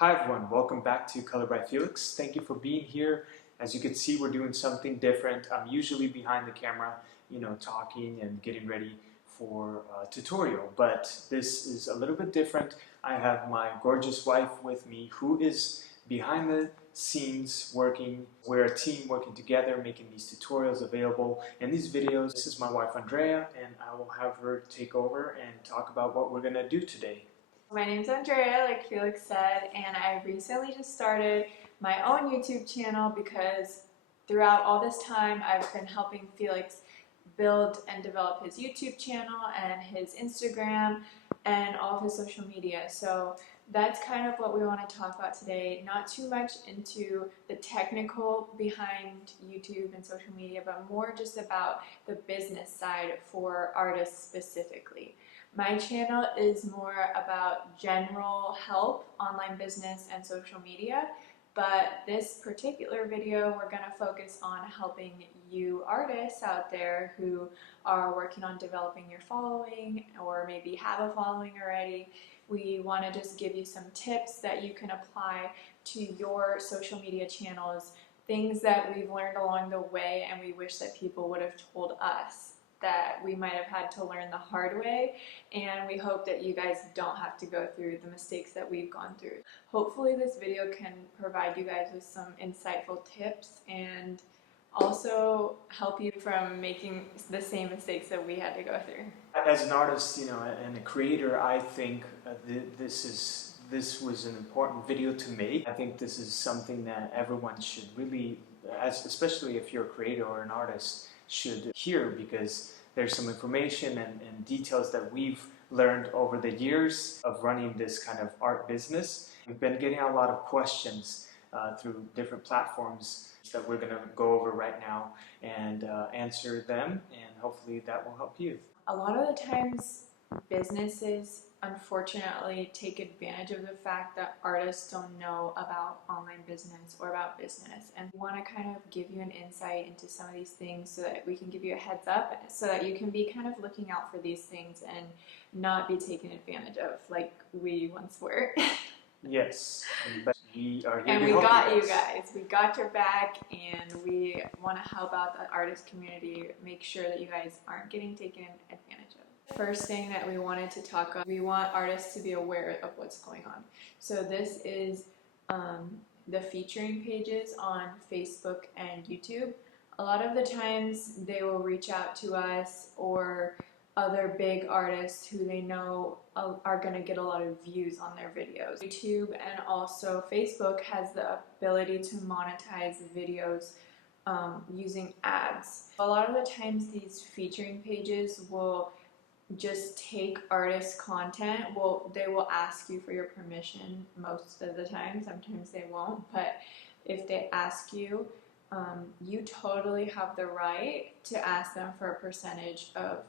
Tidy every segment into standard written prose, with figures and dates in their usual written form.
Hi everyone, welcome back to ColorByFeliks. Thank you for being here. As you can see, we're doing something different. I'm usually behind the camera, talking and getting ready for a tutorial, but this is a little bit different. I have my gorgeous wife with me who is behind the scenes working. We're a team working together, making these tutorials available and these videos. This is my wife Andrea, and I will have her take over and talk about what we're gonna do today. My name's Andrea, like Felix said, and I recently just started my own YouTube channel because throughout all this time I've been helping Felix build and develop his YouTube channel and his Instagram and all of his social media. So that's kind of what we want to talk about today. Not too much into the technical behind YouTube and social media, but more just about the business side for artists specifically. My channel is more about general help, online business, and social media, but this particular video we're going to focus on helping you artists out there who are working on developing your following or maybe have a following already. We want to just give you some tips that you can apply to your social media channels, things that we've learned along the way and we wish that people would have told us that we might have had to learn the hard way, and we hope that you guys don't have to go through the mistakes that we've gone through. Hopefully this video can provide you guys with some insightful tips and also help you from making the same mistakes that we had to go through. As an artist, and a creator, I think this was an important video to make. I think this is something that everyone should really, especially if you're a creator or an artist, should hear, because there's some information and details that we've learned over the years of running this kind of art business. We've been getting a lot of questions through different platforms that we're going to go over right now and answer them, and hopefully that will help you. A lot of the times businesses unfortunately take advantage of the fact that artists don't know about online business or about business, and we want to kind of give you an insight into some of these things so that we can give you a heads up so that you can be kind of looking out for these things and not be taken advantage of like we once were. Yes, but we are here and to we help got you guys. You guys. We got your back, and we want to help out the artist community, make sure that you guys aren't getting taken advantage of. First thing that we wanted to talk on, we want artists to be aware of what's going on. So this is the featuring pages on Facebook and YouTube. A lot of the times they will reach out to us or other big artists who they know are going to get a lot of views on their videos. YouTube and also Facebook has the ability to monetize videos using ads. A lot of the times these featuring pages will just take artist content. They will ask you for your permission most of the time. Sometimes they won't, but if they ask you, you totally have the right to ask them for a percentage of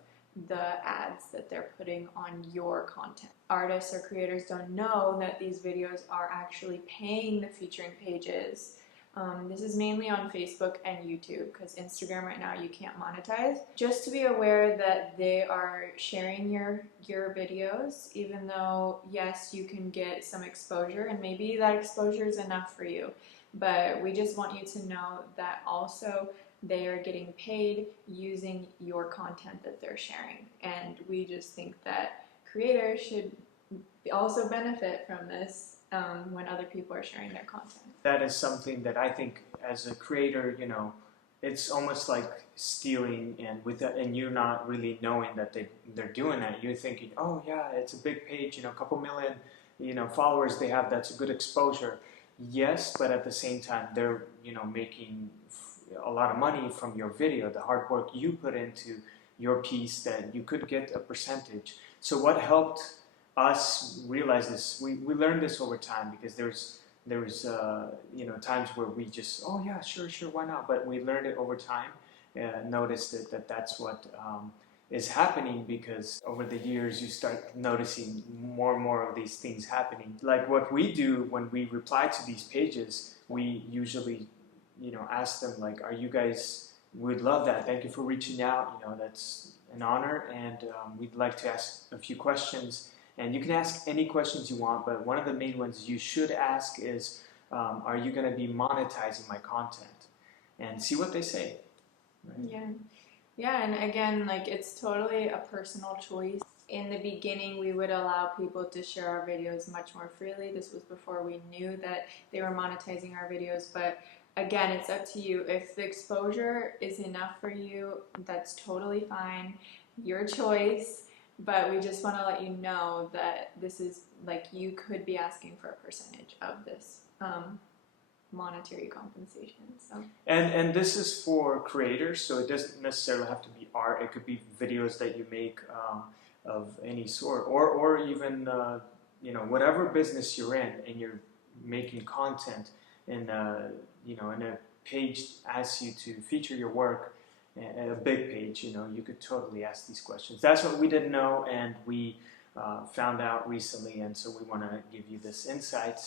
the ads that they're putting on your content. Artists or creators don't know that these videos are actually paying the featuring pages. This is mainly on Facebook and YouTube, because Instagram right now you can't monetize. Just to be aware that they are sharing your videos, even though yes, you can get some exposure and maybe that exposure is enough for you, but we just want you to know that also they are getting paid using your content that they're sharing, and we just think that creators should also benefit from this when other people are sharing their content. That is something that I think as a creator, it's almost like stealing, and you're not really knowing that they're doing that. You're thinking, oh yeah, it's a big page, a couple million, followers they have, that's a good exposure. Yes, but at the same time, they're, making a lot of money from your video, the hard work you put into your piece, that you could get a percentage. So what helped us realize this, we learned this over time, because there was times where we just, oh yeah, sure, why not? But we learned it over time, noticed that's what is happening, because over the years you start noticing more and more of these things happening. Like what we do when we reply to these pages, we usually ask them like, are you guys, we'd love that, thank you for reaching out, that's an honor, and we'd like to ask a few questions And you can ask any questions you want, but one of the main ones you should ask is, are you going to be monetizing my content? And see what they say. Right? Yeah. Yeah, and again, like it's totally a personal choice. In the beginning, we would allow people to share our videos much more freely. This was before we knew that they were monetizing our videos, but again, it's up to you. If the exposure is enough for you, that's totally fine. Your choice, but we just want to let you know that this is like you could be asking for a percentage of this monetary compensation. So And this is for creators, so it doesn't necessarily have to be art. It could be videos that you make of any sort, or even whatever business you're in, and you're making content in in a page asks you to feature your work, a big page. You could totally ask these questions. That's what we didn't know, and we found out recently, and so we want to give you this insight.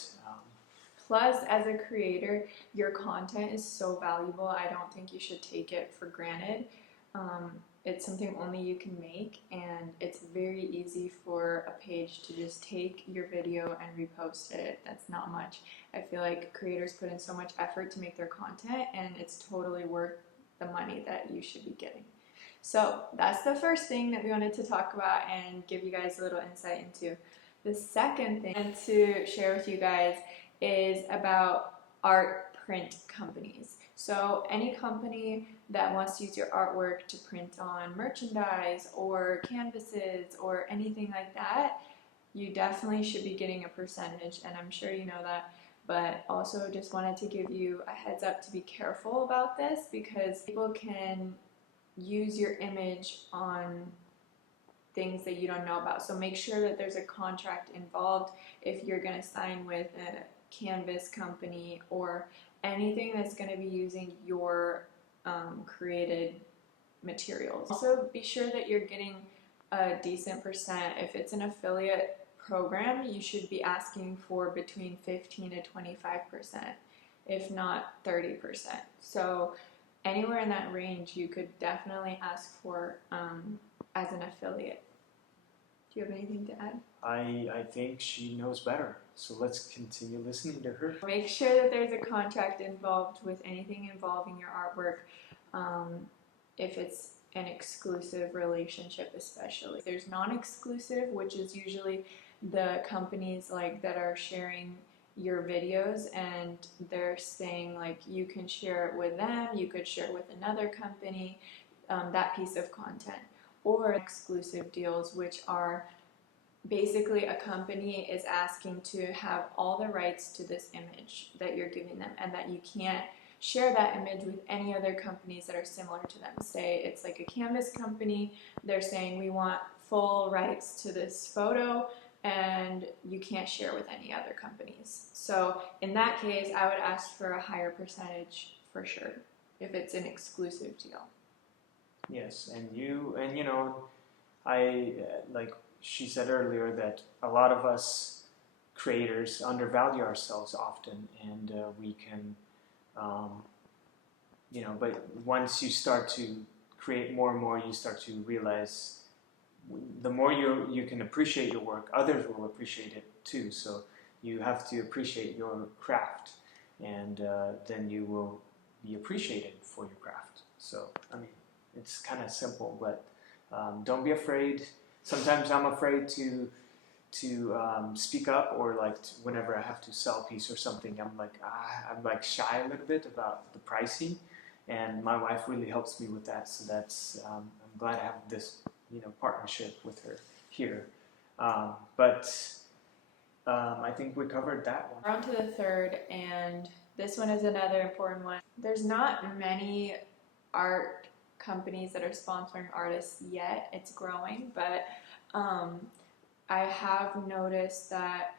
Plus, as a creator, your content is so valuable. I don't think you should take it for granted. It's something only you can make, and it's very easy for a page to just take your video and repost it. That's not much. I feel like creators put in so much effort to make their content, and it's totally worth the money that you should be getting. So that's the first thing that we wanted to talk about and give you guys a little insight into. The second thing I wanted to share with you guys is about art print companies. So any company that wants to use your artwork to print on merchandise or canvases or anything like that, you definitely should be getting a percentage, and I'm sure you know that. But also just wanted to give you a heads up to be careful about this, because people can use your image on things that you don't know about. So make sure that there's a contract involved if you're going to sign with a canvas company or anything that's going to be using your created materials. Also be sure that you're getting a decent percent. If it's an affiliate program, you should be asking for between 15 to 25%, if not 30%. So anywhere in that range you could definitely ask for as an affiliate. Do you have anything to add? I think she knows better, so let's continue listening to her. Make sure that there's a contract involved with anything involving your artwork, if it's an exclusive relationship especially. There's non-exclusive, which is usually the companies like that are sharing your videos, and they're saying like you can share it with them, you could share it with another company, that piece of content. Or exclusive deals, which are basically a company is asking to have all the rights to this image that you're giving them, and that you can't share that image with any other companies that are similar to them. Say it's like a canvas company, they're saying we want full rights to this photo and you can't share with any other companies. So in that case, I would ask for a higher percentage for sure if it's an exclusive deal. Yes, and I like she said earlier that a lot of us creators undervalue ourselves often, and we can, but once you start to create more and more, you start to realize the more you can appreciate your work, others will appreciate it too. So you have to appreciate your craft, and then you will be appreciated for your craft. So, I mean, it's kind of simple, but don't be afraid. Sometimes I'm afraid to speak up, or like whenever I have to sell a piece or something, I'm like shy a little bit about the pricing, and my wife really helps me with that. So that's I'm glad I have this partnership with her here. But I think we covered that one. We're on to the third, and this one is another important one. There's not many art companies that are sponsoring artists yet. It's growing, but I have noticed that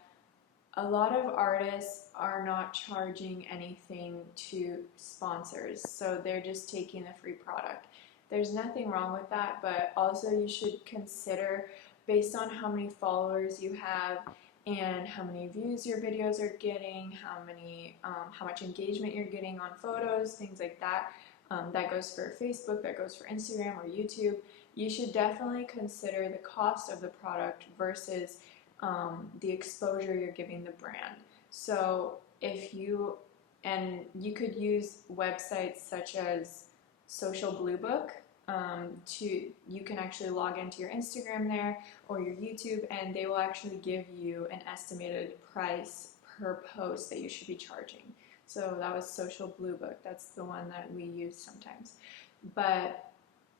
a lot of artists are not charging anything to sponsors, so they're just taking the free product. There's nothing wrong with that, but also you should consider, based on how many followers you have and how many views your videos are getting, how much engagement you're getting on photos, things like that. That goes for Facebook, that goes for Instagram or YouTube. You should definitely consider the cost of the product versus the exposure you're giving the brand. So you could use websites such as Social Blue Book. You can actually log into your Instagram there or your YouTube, and they will actually give you an estimated price per post that you should be charging. So that was Social Blue Book. That's the one that we use sometimes. But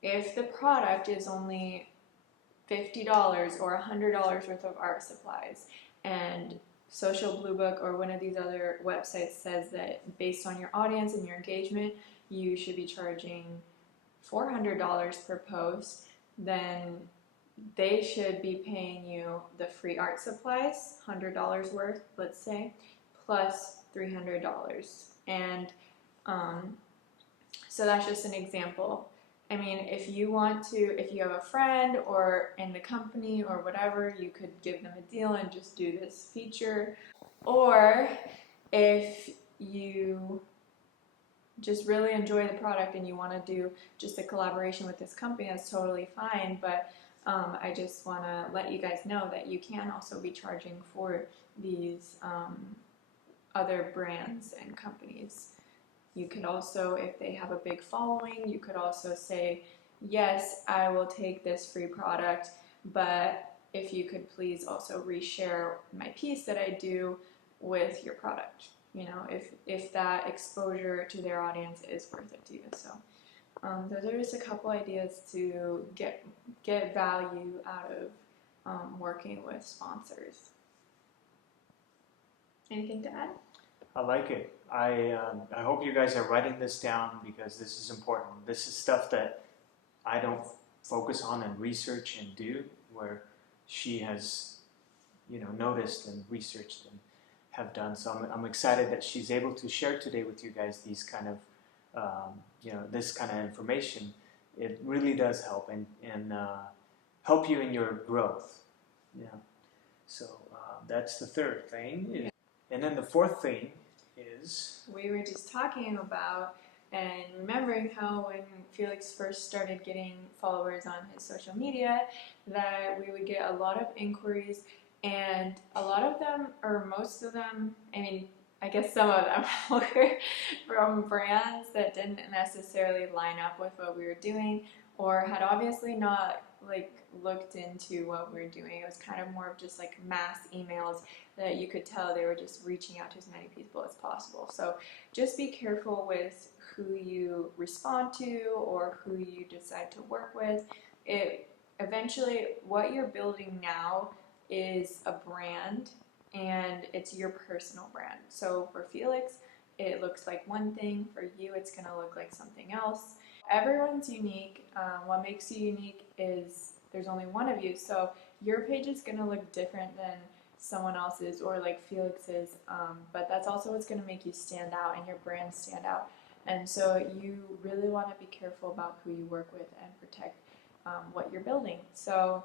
if the product is only $50 or $100 worth of art supplies, and Social Blue Book or one of these other websites says that based on your audience and your engagement, you should be charging $400 per post, then they should be paying you the free art supplies, $100 worth, let's say, plus $300. And so that's just an example. I mean, if you have a friend or in the company or whatever, you could give them a deal and just do this feature. Or if you just really enjoy the product and you want to do just a collaboration with this company, that's totally fine. But I just want to let you guys know that you can also be charging for these other brands and companies. You could also, if they have a big following, you could also say, yes, I will take this free product, but if you could please also reshare my piece that I do with your product. You know, if that exposure to their audience is worth it to you. So those are just a couple ideas to get value out of working with sponsors. Anything to add? I like it. I hope you guys are writing this down because this is important. This is stuff that I don't focus on and research and do, where she has, noticed and researched and have done. So I'm excited that she's able to share today with you guys these kind of, this kind of information. It really does help and help you in your growth. Yeah. So that's the third thing. And then the fourth thing is... We were just talking about and remembering how when Felix first started getting followers on his social media, that we would get a lot of inquiries, and a lot of them, or most of them, I guess some of them were from brands that didn't necessarily line up with what we were doing, or had obviously not looked into what we were doing. It was kind of more of just mass emails that you could tell they were just reaching out to as many people as possible. So just be careful with who you respond to or who you decide to work with. Eventually, what you're building now is a brand, and it's your personal brand. So for Felix, it looks like one thing. For you, it's going to look like something else. Everyone's unique. What makes you unique is there's only one of you. So your page is going to look different than someone else's or like Felix's, but that's also what's going to make you stand out and your brand stand out. And so you really want to be careful about who you work with and protect what you're building. So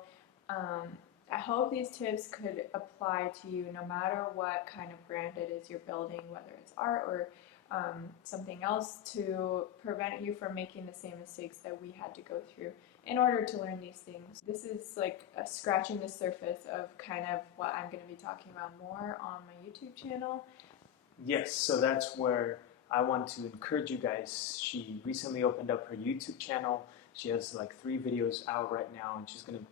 I hope these tips could apply to you no matter what kind of brand it is you're building, whether it's art or something else, to prevent you from making the same mistakes that we had to go through in order to learn these things. This is like scratching the surface of kind of what I'm going to be talking about more on my YouTube channel. Yes, so that's where I want to encourage you guys. She recently opened up her YouTube channel. She has like 3 videos out right now, and she's going to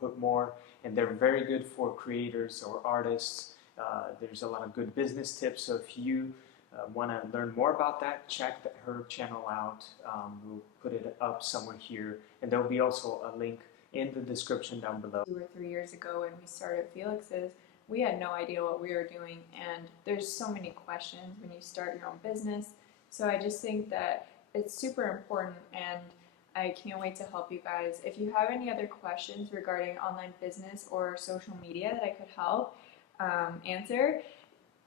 put more, and they're very good for creators or artists. There's a lot of good business tips, so if you want to learn more about that, check her channel out. We'll put it up somewhere here, and there'll be also a link in the description down below. 2 or 3 years ago when we started Felix's, we had no idea what we were doing, and there's so many questions when you start your own business. So I just think that it's super important, and I can't wait to help you guys. If you have any other questions regarding online business or social media that I could help answer,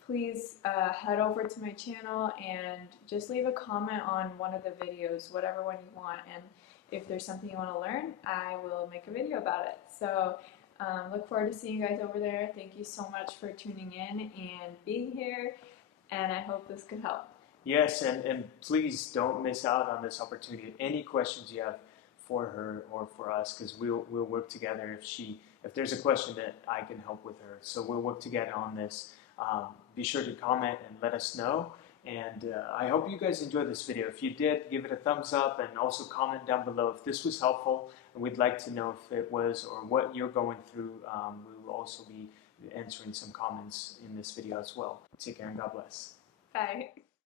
please head over to my channel and just leave a comment on one of the videos, whatever one you want. And if there's something you want to learn, I will make a video about it. So look forward to seeing you guys over there. Thank you so much for tuning in and being here, and I hope this could help. Yes, and please don't miss out on this opportunity. Any questions you have, for her or for us, because we'll work together if there's a question that I can help with her. So we'll work together on this. Be sure to comment and let us know. And I hope you guys enjoyed this video. If you did, give it a thumbs up and also comment down below if this was helpful. And we'd like to know if it was or what you're going through. We will also be answering some comments in this video as well. Take care and God bless. Bye.